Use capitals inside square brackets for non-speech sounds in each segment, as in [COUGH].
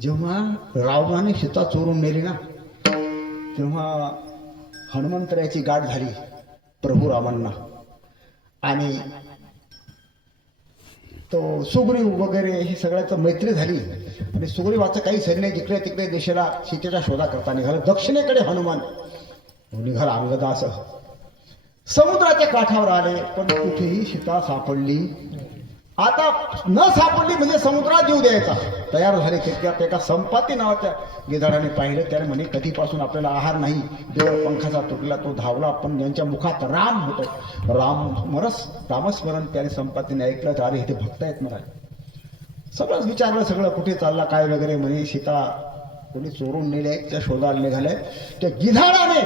जेव्हा रावणाने सीता चोरून नेली ना तेव्हा हनुमंतरायाची गाठ झाली प्रभू रामांना आणि तो सुग्रीव वगैरे हे सगळ्याचं मैत्री झाली. आणि सुग्रीवाचं काही सैन्य जिकडे तिकडे देशाला सीतेच्या शोधा करता निघालं. दक्षिणेकडे हनुमान. निघाला अंगदास समुद्राच्या काठावर आले पण कुठेही सीता सापडली आता न सापडली म्हणजे समुद्रात जीव द्यायचा. तयार झाले की एका संपाती नावाच्या गिधाडाने पाहिलं. त्याने म्हणे कधीपासून आपल्याला आहार नाही देवळ पंखाचा तुटला तो धावला पण ज्यांच्या मुखात राम होतो. राम मरस रामस्मरण त्याने संपातीने ऐकलं तर अरे इथे भक्त आहेत मला सगळंच विचारलं सगळं कुठे चालला काय वगैरे म्हणे. सीता कोणी चोरून नेले त्या शोधाला निघाले. त्या गिधाडाने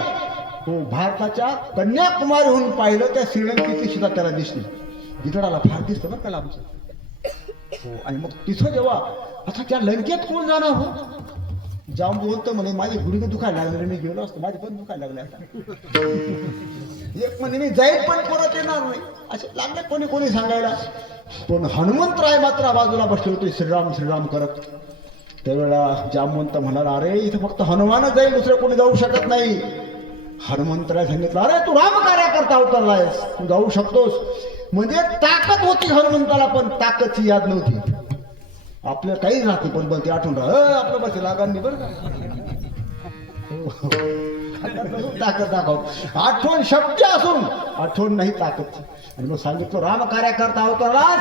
तो भारताच्या कन्याकुमारीहून पाहिलं त्या श्रीलंकेची सीता त्याला दिसली. गिधाडाला फार दिसतं ना त्याला आमचं। हो आणि मग तिथं जेव्हा आता त्या लंकेत कोण जाणार हो? जाम बोलतो म्हणे माझे गुडघे दुखायला लागले मी गेलो असतो माझे पण दुखायला लागले आता. एक म्हणे मी जाईल पण परत येणार नाही. असे लागले कोणी कोणी सांगायला. पण हनुमंतराय मात्र बाजूला बसले होते श्रीराम श्रीराम करत. त्यावेळेला जामवंत म्हणाला अरे इथं फक्त हनुमानच जाईल दुसरं कोणी जाऊ शकत नाही. हनुमंतराय सांगितलं अरे तू राम कार्याकरता अवतरलायस तू जाऊ शकतोस. म्हणजे ताकद होती हनुमंताला पण ताकदची याद नव्हती. आपलं काही राहते पण पण ते आठवण राह. आपलं बस लागांनी बरं का? [LAUGHS] ताकद दाखव. आठवण शब्द असून आठवण नाही ताकद आणि मग सांगितलं राम कार्याकरता अवतरलास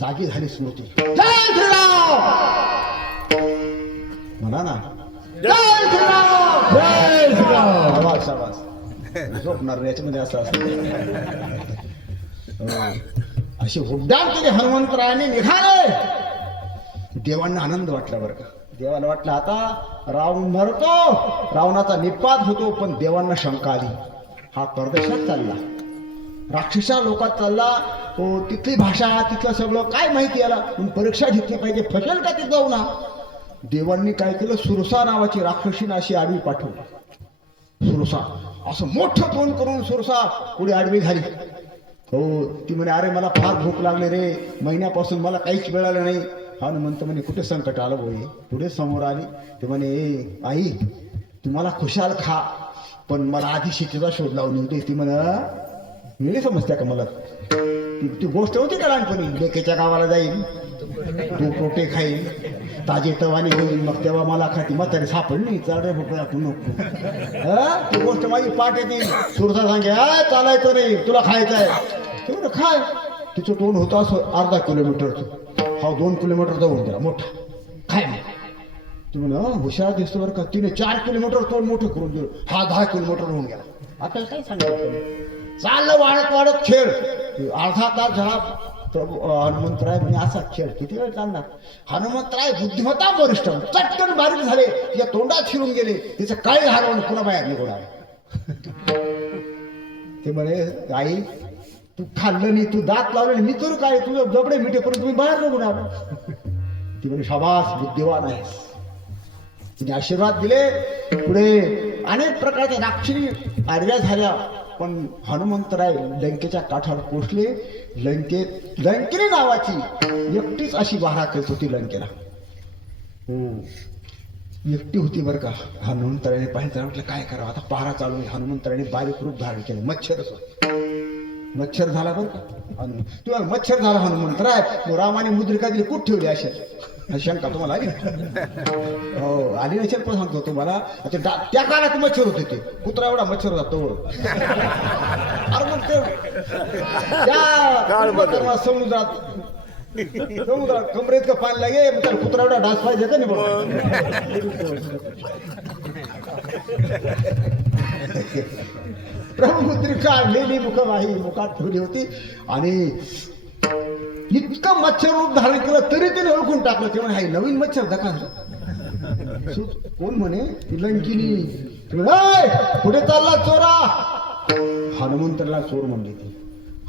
जागी झाली स्मृती जय श्रीराम! म्हणा ना. जय श्रीराम जय श्रीराम! शाबास शाबास झोपणार रे, याच्यामध्ये असं असत हो. अशी उड्डाण केली हनुमंतरायाने निघाले. देवांना आनंद वाटला बरं का. देवाला वाटलं आता रावण मरतो रावणाचा निपात होतो पण देवांना शंका आली. हा परदेशात चालला. राक्षसा लोकात चालला. हो तिथली भाषा तिथलं सगळं काय माहिती याला? परीक्षा घेतली पाहिजे फसेल का ते जाऊ ना? देवांनी काय केलं? सुरसा नावाची राक्षसीन अशी आडवी पाठवली. सुरसा. असं मोठं तोंड करून सुरसा पुढे आडवी झाली? हो ती म्हणे अरे मला फार भूक लागली रे. महिन्यापासून मला काहीच मिळालं नाही. हनुमंत म्हणे कुठे संकट आलं बोई पुढे समोर आली? ते म्हणे ए आई तुम्हाला खुशाल खा पण मला आधी शेतीचा शोध लावून येते ती म्हण मिळे समजत्या का मला? ती गोष्ट होती का लहानपणी? लेकेच्या गावाला जाईल तू पोटे खाईल ताजे तवाने होईल मग तेव्हा मला खाती म्हातारी सापडली चाल रे भोकळा तू नको. हा? ती गोष्ट माझी पाठ येते सुरसा सांगे आ चालायचं नाही. तुला खायचं आहे. तेवढं खाय. तिचं तोंड होतं असं अर्धा किलोमीटरचं. हा दोन किलोमीटरचा होऊन गेला मोठा. खाय मग. तुम्ही ना हुशार दिसतो बरं का. तिने चार किलोमीटर तोंड मोठं करून दिलं. हा दहा किलोमीटर होऊन गेला. आपल्याला काय सांगायचं? चाललं वाढत वाढत खेळ. अर्धा तास झाला. प्रभू हनुमंतराय म्हणे असा खेळ किती वेळ चालणार? हनुमंतराय बुद्धिमत्ता वरिष्ठ चटकन बारीक झाले या तोंडात फिरून गेले तिचं काय हरवून पुन्हा बाहेर निघून आले. ते म्हणे आई तू खाल्लं नाही तू दात लावलं नाही, मी करू काय? तुझं जबडे मिठे करून तुम्ही बाहेर निघून आलो. ती म्हणे शाबास बुद्धिवान आहेस. तिने आशीर्वाद दिले. पुढे अनेक प्रकारच्या राक्षरी आडव्या झाल्या. पण हनुमंतराय लंकेच्या काठावर पोचले लंकेत लंकेने नावाची एकटीच अशी वारा करत होती लंकेला. एकटी होती बरं का. हनुमंतराने पाहिजे म्हटलं काय करावं? आता पहारा चालू आहे. हनुमंतराने बारीक रूप धारण केलं. मच्छरच मच्छर झाला बरं का. हनु तुला मच्छर झाला हनुमंतराय. रामाने मुद्रिका दिली. कुठ ठेवली अशा? शंका तुम्हाला आली हो आली नसेल पण सांगतो तुम्हाला. डा- त्या काळात मच्छर होते ते. कुत्रा एवढा मच्छर होता तो. अरे मग ते समुद्रात समुद्रात कमरेत का पाणी लागे मग त्याला कुत्रा एवढा डास पाहिजे का नाही प्रभू मुद्रिका लेली मुखवाही मुखात ठेवली होती. आणि इतकं मच्छर रूप धारण केलं तरी त्याने ओळखून टाकलं. ते म्हणे हाय नवीन मच्छर दका [LAUGHS] कोण म्हणे? ती लंकिनी. पुढे चालला चोरा? हनुमंतला चोर म्हणले ती.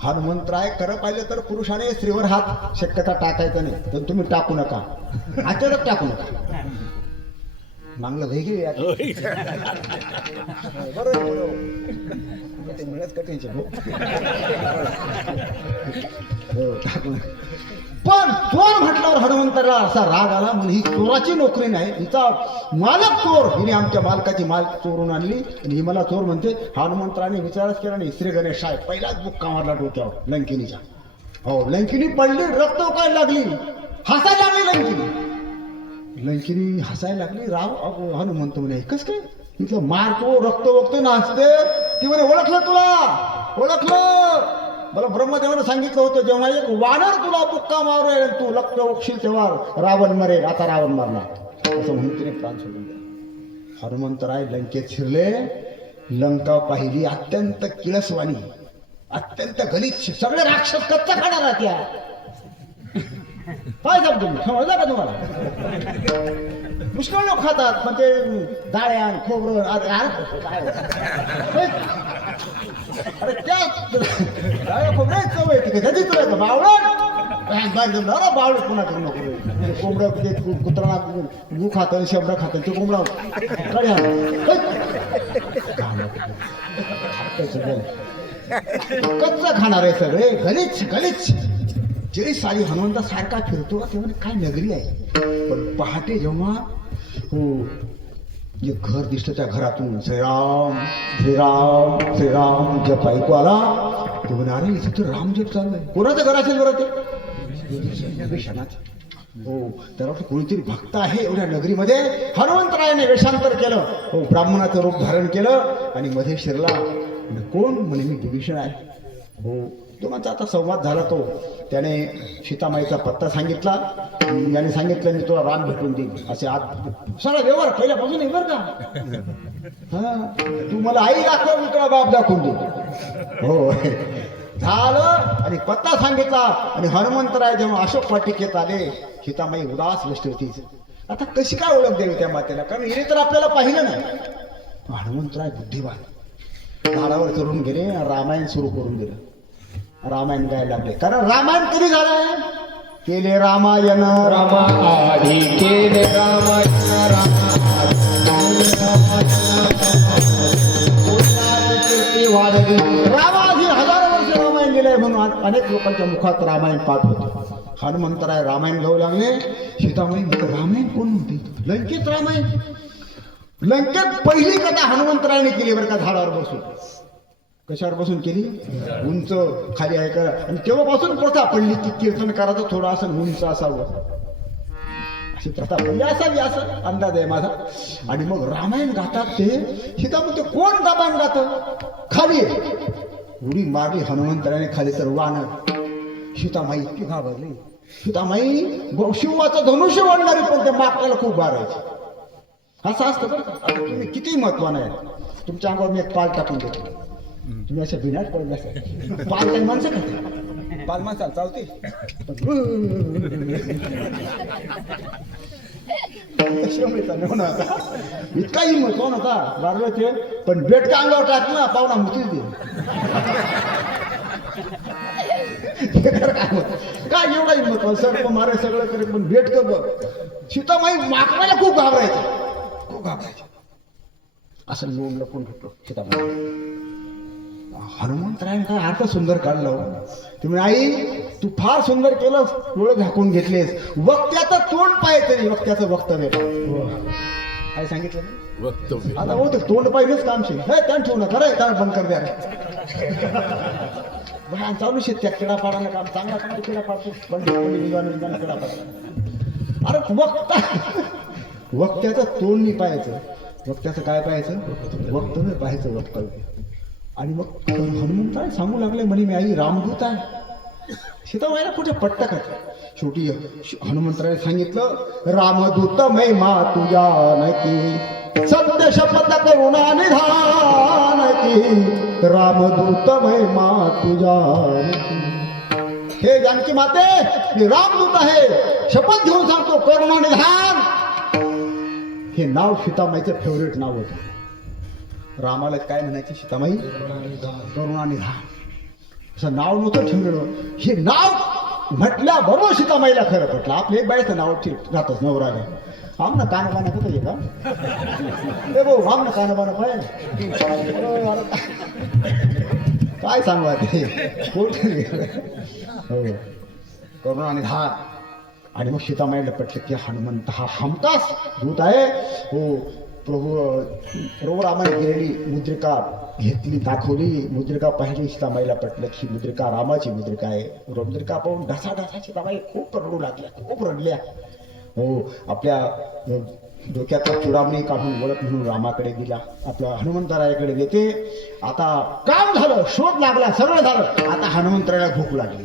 हनुमंतराय खरं पाहिलं तर पुरुषाने स्त्रीवर हात शक्यता टाकायचा नाही. तर तुम्ही टाकू नका. अचानक टाकू नका. मागलं वेगळी बरोबर बरोबर ते मिळत हो, पण चोर म्हटल्यावर हनुमंतराला असा राग आला म्हणजे ही चोराची नोकरी नाही हिचा मालक चोर. हिने आमच्या मालकाची माल चोरून आणली आणि ही मला चोर म्हणते. हनुमंतराने विचारच केला नाही श्री गणेश साहेब पहिलाच बुक्का मारला डोक्यावर लंकिनीच्या हो लंकिनी पडली रक्त काय लागली. हसायला लागली लंकिनी. लंकिनी हसायला लागली. राव हनुमंत म्हणे कस काय? तिथं मारतो रक्त बघतो नाचते. ती म्हणे ओळखलं तुला ओळखलं. मला ब्रह्मदेवानं सांगितलं होतं जेव्हा एक वानर तुला बुक्का मारेल तू लक्ष ओक्षील तेव्हा रावण मरेल आता रावण मारला असं म्हणून तिने प्राण सोडून दिला. हनुमंतराय लंकेत शिरले. लंका पाहिली अत्यंत किळसवाणी अत्यंत गलिच्छ सगळे राक्षस कच्चा खाणार त्या काय जाब तुम्ही हो, समजलं का तुम्हाला. पुष्कळ लोक खातात पण ते डाळ्यान खोबरं अरे काय हो? अरे त्या डाळ्या खोबऱ्या चव आहे तिथे. कधी तुला येतं बावळ अरे बावळट पुन्हा करू नको कोंबड्या ते कुत्रा गु खात शेबडा खात ते कोंबडा कळ्या कच्चा खाणार आहे सगळे गलिच्छ गलिच्छ. जे साई हनुमंता सारखा फिरतो तेव्हा काय नगरी आहे? पण पहाटे जेव्हा हो जे घर दिसतं त्या घरातून श्रीराम श्रीराम श्रीराम जप ऐकू आला तो म्हणाले इथे तर राम जप चालू आहे. कोणाचं घर असेल बरं ते? विषणाचं हो तर वाटतं कोणीतरी भक्त आहे एवढ्या नगरीमध्ये. हनुमंतरायाने वेषांतर केलं. हो ब्राह्मणाचं रूप धारण केलं. आणि मध्ये शिरला कोण? म्हणे मी विभीषण आहे. हो दोघांचा आता संवाद झाला तो. त्याने सीतामाईचा पत्ता सांगितला. याने सांगितलं मी तुला राम भेटून देईन. असे आत सगळा व्यवहार पहिल्यापासून आहे बरं का. हा तू मला आई दाखव मी तुला बाप दाखवून देऊ हो. झालं. आणि पत्ता सांगितला. आणि हनुमंतराय जेव्हा अशोक वाटिकेत आले सीतामाई उदास बसली होती. आता कशी काय ओळख द्यावी त्या मातेला? कारण हिने तर आपल्याला पाहिलं नाही. हनुमंतराय बुद्धिवान झाडावर चढून गेले रामायण सुरू करून दिलं. रामायण गायला लागले. कारण रामायण कधी झालंय केले रामायण. रामा आधी केले रामायण. रामा कीर्ती वाढली रामाजी हजारो वर्ष रामायण लिहिलंय म्हणून अनेक लोकांच्या मुखात रामायण पाठ होते. हनुमंतराय रामायण गाऊ लागले. सीतामाई म्हणते, रामायण कोण म्हणते? लंकेत रामायण. लंकेत पहिली कथा हनुमंतरायने केली बरं का झाडावर बसून. कशावर बसून केली? उंच खाली आहे का? आणि तेव्हापासून प्रथा पडली की कीर्तन करायचं थोडं असं उंच असावं. अशी प्रथा पडली. असावी असं अंदाज आहे माझा. आणि मग रामायण गातात ते सीता म्हणते कोण रामायण गात? खाली. उडी मारली हनुमंतराने खाली तर वान. सीतामाई इतकी घाबरली. सीतामाई शिवाचं धनुष्य वाढणारी पण ते मागताला खूप मारायचे असं असतं बरं तुम्ही किती महत्वानं आहे. तुमच्या अंगावर मी एक पाल टाकून देतो. तुम्ही अशा बिनाट पडल्या असेल पाल काही माणसं का पाल माणसाला चालते. इतका हिंमत कोण होता मारलं ते पण बेटका अंगावर टाकलं पाहुणा मुतीच दे. काय एवढा हिंमत सर्प मारे सगळं करे पण भेट कर बघ सीतामाई माकडाला खूप घाबरायचं. खूप घाबरायचं. असं लोन लपून घेतलं सीतामाई. हनुमंतरायने काय अर्थ सुंदर काढलं हो. ते म्हणे आई तू फार सुंदर केलं डोळे झाकून घेतलेस. वक्त्याचं तोंड पाहायचं नाही वक्त्याचं वक्तव्य. काय सांगितलं ना? वक्तव्य. आता हो ते तोंड पाहिजेच काम शे. हे त्यान ठेवू नका रे त्यानं बंद कर द्या. बघा, चालू शेत त्या किडा पाडायला काम. चांगला काम पाडतो किडा पाडतो अरे वक्ता. वक्त्याचं तोंड नाही पाहायचं. वक्त्याचं काय पाहायचं? वक्तव्य पाहायचं वक्तव्य. आणि मग हनुमंतराय सांगू लागले म्हणे मी आई रामदूत आहे. सीताबाईला कुठे पट्ट का शेवटी हनुमंतराने सांगितलं रामदूत मै मा तुझ्या नकी सत्य शपथ करुणा निधान की रामदूत मै मा तुझ्या हे जानकी माते मी रामदूत आहे शपथ घेऊन सांगतो करुणा निधान. हे नाव सीतामाईचं फेवरेट नाव होतं. रामाला काय म्हणायचे सीतामाई? करुणानिधान असं नाव नव्हतं ठेवलेलं. हे नाव म्हटल्या बरोबर सीतामाईला खरं पटलं. आपले एक बायचं नाव ठीक राहतच नवराने आम ना कानबाना कुठं आहे का? ए भाऊ आम ना कानबाना पाय. काय सांगू आता ते कोण हो. करुणा आणि आणि मग सीतामाईला पटलं की हनुमंत हा हमखास दूत आहे. हो. प्रभू प्रभू रामाने केलेली मुद्रिका घेतली दाखवली. मुद्रिका पाहिली सीतामाईला पटलं ही मुद्रिका रामाची मुद्रिका आहे. मुद्रिका पाहून ढसा ढसा सीतामाई खूप रडू लागल्या खूप रडल्या. हो आपल्या अ, डोक्यातला चुडामणी काढून ओळख म्हणून रामाकडे गेला. आपल्या हनुमंतरायाकडे येते आता काम झालं शोध लागला सगळं झालं. आता हनुमंतरायाला भूक लागली.